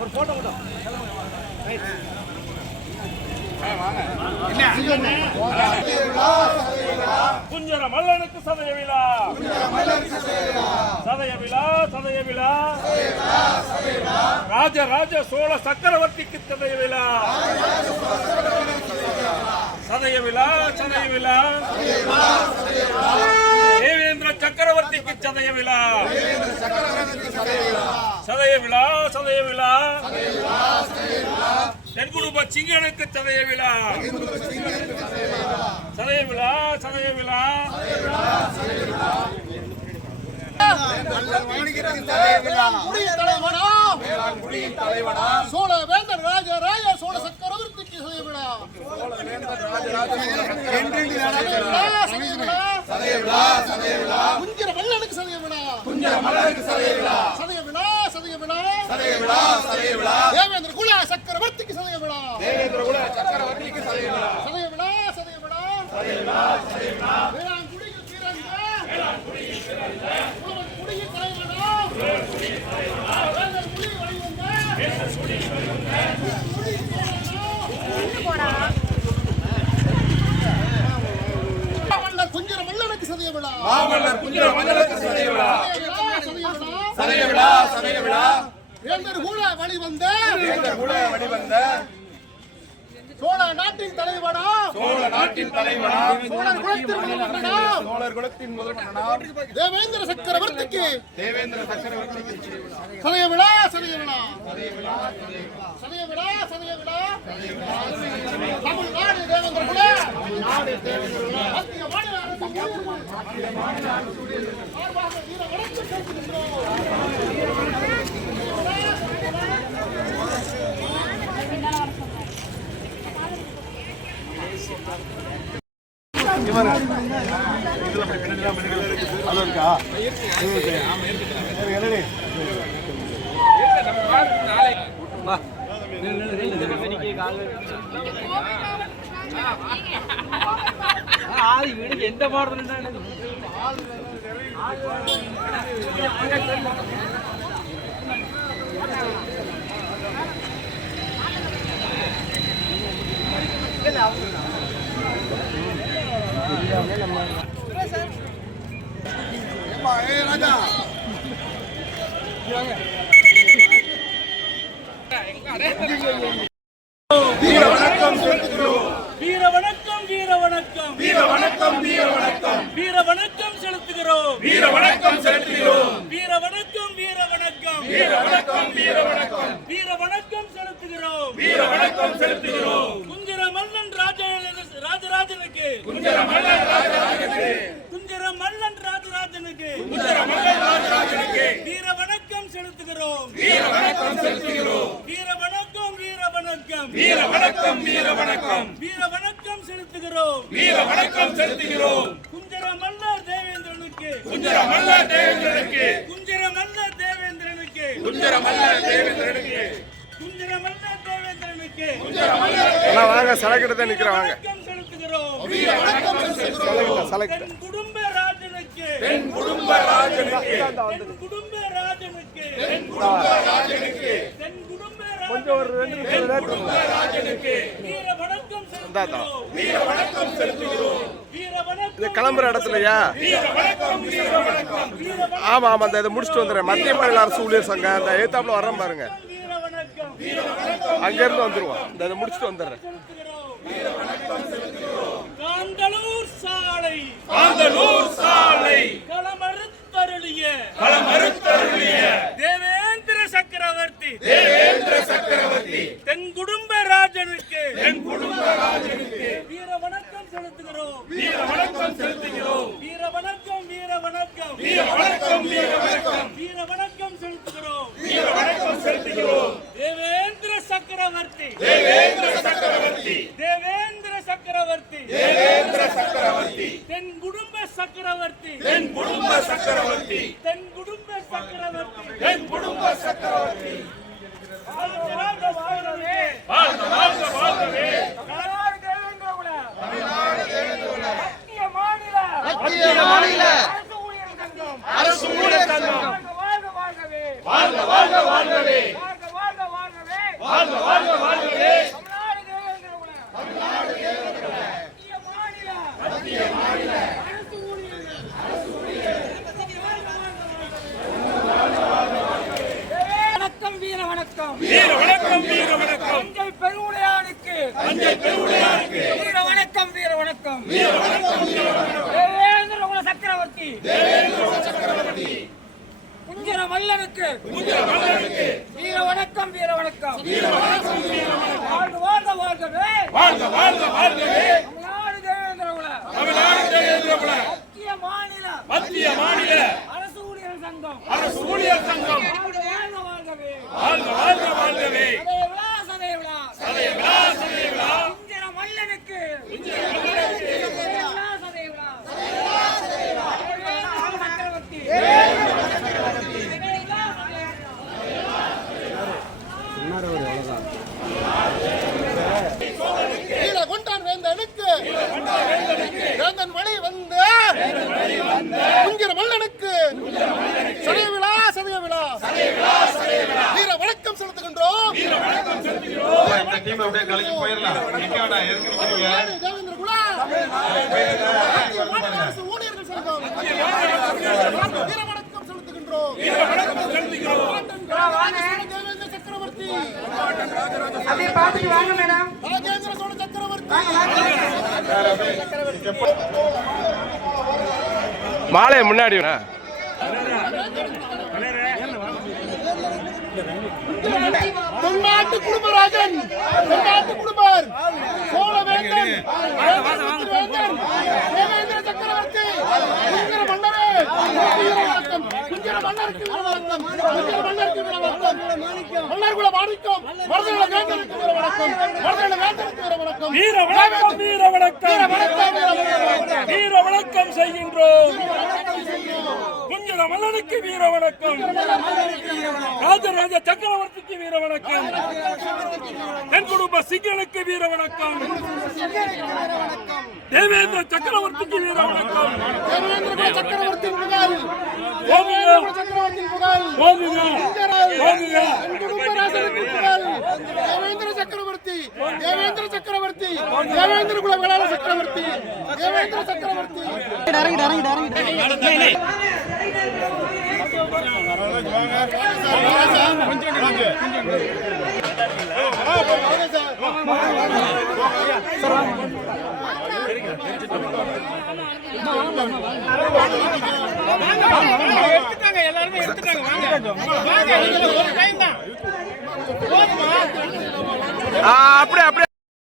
ஒரு போட்டோ குஞ்சர மல்லனுக்கு சதய விழா, சதய விழா, சதய விழா, ராஜராஜ சோழ சக்கரவர்த்திக்கு சதய விழா, சதய விழா, சதய விழா, தேவேந்திர சக்கரவர்த்திக்கு சதய விழா, சதய விழா, சதய விழா, தென்குடும்ப சிங்கனுக்கு சதய விழா, சதய விழா, சதய விழா, சோழ வேந்தர் ராஜராஜ சோழ சக்கரவர்த்திக்கு சதய விழா, குஞ்சர மல்லனுக்கு சதய விழா, சதய விழா, சதய விழா, தேவேந்திர குல சக்கரவர்த்திக்கு சதய விழா, சதய விழா, சதய விழா, வேளாங்குடியில் பிறந்த குடியின் தலைவனா, வேந்தர் குடி வழிவந்த குஞ்சர மல்லனுக்கு சதய விழா, குஞ்சர மல்லனுக்கு சதய விழா, சதய விழா, சதய விழா, வேந்தர் குல வழிவந்த சோழ நாட்டின் தலைவனா, சோழர் குலத்தின் முதல்வனா, தேவேந்திர சக்கரவர்த்திக்கு சதய விழா, சதய விழா, சதய விழா, சதய விழா, தமிழ்நாடு தேவேந்திர குல மத்திய மாநில அரசு சார்பாக வீர வணக்கம் செலுத்துகின்றோம். எந்த மாடல் வீர வணக்கம் செலுத்துகிறோம், வீர வணக்கம், வீர வணக்கம், வீர வணக்கம், வீர வணக்கம், வீர வணக்கம் செலுத்துகிறோம், வீர வணக்கம் செலுத்துகிறோம், வீர வணக்கம், வீர வணக்கம், வீர வணக்கம், வீர வணக்கம், வீர வணக்கம் செலுத்துகிறோம், வீர வணக்கம் செலுத்துகிறோம். குஞ்சர மல்லன் ராஜராஜனுக்கு, குஞ்சர மல்லன் ராஜராஜனுக்கு, குஞ்சர மல்லன் ராஜராஜனுக்கு, குஞ்சர மல்லன் ராஜராஜனுக்கு வீர வணக்கம் செலுத்துகிறோம், வீர வணக்கம் செலுத்துகிறோம், வீர வணக்கம், வீர வணக்கம், வீர வணக்கம், வீர வணக்கம், வீர வணக்கம் செலுத்துகிறோம், வீர வணக்கம் செலுத்துகிறோம். குஞ்சர மல்லர் தேவேந்திரனுக்கு, குஞ்சர மல்லர் தேவேந்திரனுக்கு, குஞ்சர மல்லர் தேவேந்திரனுக்கு, குஞ்சர மல்லர் தேவேந்திரனுக்கு, குஞ்சர மல்லர் தேவேந்திரனுக்கு, குஞ்சர மல்லர் வாங்க சலக்கிட்ட நிக்கிறவாங்க செலுத்துகிறோம், வீர வணக்கம் செலுத்துகிறோம். தென் குடும்ப ராஜனுக்கு, தென் குடும்ப ராஜனுக்கு, தென் குடும்ப ராஜனுக்கு, தென் குடும்ப ராஜனுக்கு, தென் குடும்ப கொஞ்சம் ஒரு ரெண்டு நிமிஷம் ராஜனுக்கு வீர வணக்கம் செலுத்துகிறோம், வீர வணக்கம் செலுத்துகிறோம், வீர வணக்கம். இது கிளம்புற இடத்துலயா? வீர வணக்கம், வீர வணக்கம், வீர வணக்கம். ஆமா ஆமா, இதை முடிச்சுட்டு வந்துடுறேன். மத்திய மாநில அரசு ஊழியர் சங்கம் அந்த ஏத்தாப்புல வர்றேன் பாருங்க, வீர வணக்கம், வீர வணக்கம், அங்க இருந்து வந்துருவோம். இதை முடிச்சுட்டு வந்துடுறேன். வீர வணக்கம் செலுத்துகிறோம். காந்தலூர் சாலை, காந்தலூர் சாலை களமறுத்தருளிய, களமறுத்தருளிய தேவேந்திர சக்கரவர்த்தி, தேவேந்திர சக்கரவர்த்தி தென் குடும்ப ராஜனுக்கு, தென் குடும்ப ராஜனுக்கு வீர வணக்கம் செலுத்துகிறோம், வீர வணக்கம் செலுத்துகிறோம், வீர வணக்கம், வீர வணக்கம், வீர வணக்கம், வீர வணக்கம், வீர வணக்கம் செலுத்துகிறோம், வீர வணக்கம் செலுத்துகிறோம். தேவேந்திர சக்கரவர்த்தி, தேவேந்திர சக்கரவர்த்தி, தேவேந்திர சக்கரவர்த்தி, தேவேந்திர சக்கரவர்த்தி தென் குடும்ப சக்கரவர்த்தி, தென் குடும்ப சக்கரவர்த்தி, தென் குடும்ப சக்கரவர்த்தி, தென் குடும்ப சக்கரவர்த்தி. வாழ்கவே வாழ்க வாழ்க வாழ்கவே வாழ்க வாழ்க வாழ்கவே தமிழ்நாடு தேவேந்திர குல மத்திய மாநில அரசு ஊழியர்கள் வணக்கம் வீர வணக்கம் வீர வணக்கம் வீர வணக்கம் தஞ்சை பெருவுடையானுக்கு வீர வணக்கம் வீர வணக்கம் வீர வணக்கம் வீர வணக்கம் தேவேந்திர குல சக்கரவர்த்தி குஞ்சர மல்லனுக்கு வீர வணக்கம் வீர வணக்கம் வாழ்க வாழ்க வாழ்கவே வாழ்க வாழ்க வாழ்கவே தமிழ்நாடு தேவேந்திர குல தமிழ்நாடு தேவேந்திர குல மத்திய மாநில அரசு ஊழியர் சங்கம் வாழ்க வாழ்க வாழ்கவே வாழ்க வாழ்க வாழ்கவே சதய விழா சதய விழா சதய விழா குஞ்சர மல்லனுக்கு சதய விழா சக்கரவர்த்தி கொண்டான் வேந்தனுக்கு வேந்தன் வழி வந்த குஞ்சிர மல்லனுக்கு சதய விழா சதய விழா வீர வணக்கம் செலுத்துகின்றோம் இந்த டீம் அப்படியே கலக்கி போயிடலாம். நிக்க வேண்டாம், எதுக்கு நிக்கிறீங்க? தேவேந்திர குல அரசு ஊழியர்கள் சங்கம் வீர வணக்கம் செலுத்துகின்றோம் தேவேந்திர சக்கரவர்த்தி ராஜேந்திர சோழ சக்கரவர்த்தி மாலை முன்னாடி தென்னாட்டு குடும்பராஜன் தென்னாட்டு குடும்பர் சோழவேந்தன் வேந்தன் தேவேந்திர சக்கரவர்த்தி குஞ்சர மன்னரே வீர வணக்கம் குஞ்சர மன்னருக்கு வீர வணக்கம் குஞ்சர மன்னருக்கு வீர வணக்கம் மன்னர்குல மாணிக்கம் மருதநல வேந்தனுக்கு வீர வணக்கம் மருதநல வேந்தனுக்கு வீர வணக்கம் வீர வணக்கம் வீர வணக்கம் வீர வணக்கம் செய்கின்றோம் குஞ்சர மல்லனுக்கு வீர வணக்கம் ராஜராஜ சக்கரவர்த்திக்கு வீர வணக்கம் தென் குடும்ப சிங்கனுக்கு வீர வணக்கம் தேவேந்திர சக்கரவர்த்திக்கு வீர வணக்கம் தேவேந்திர சக்கரவர்த்தி புகழ் ஓமியா சக்கரவர்த்தி புகழ் ஓமியா ஓமியா குடும்பராஜனுக்கு புகழ் தேவேந்திர சக்கரவர்த்தி தேவேந்திர சக்கரவர்த்தி தேவேந்திர குல வேளாள சக்கரவர்த்தி தேவேந்திர சக்கரவர்த்தி அப்படியே அப்படியே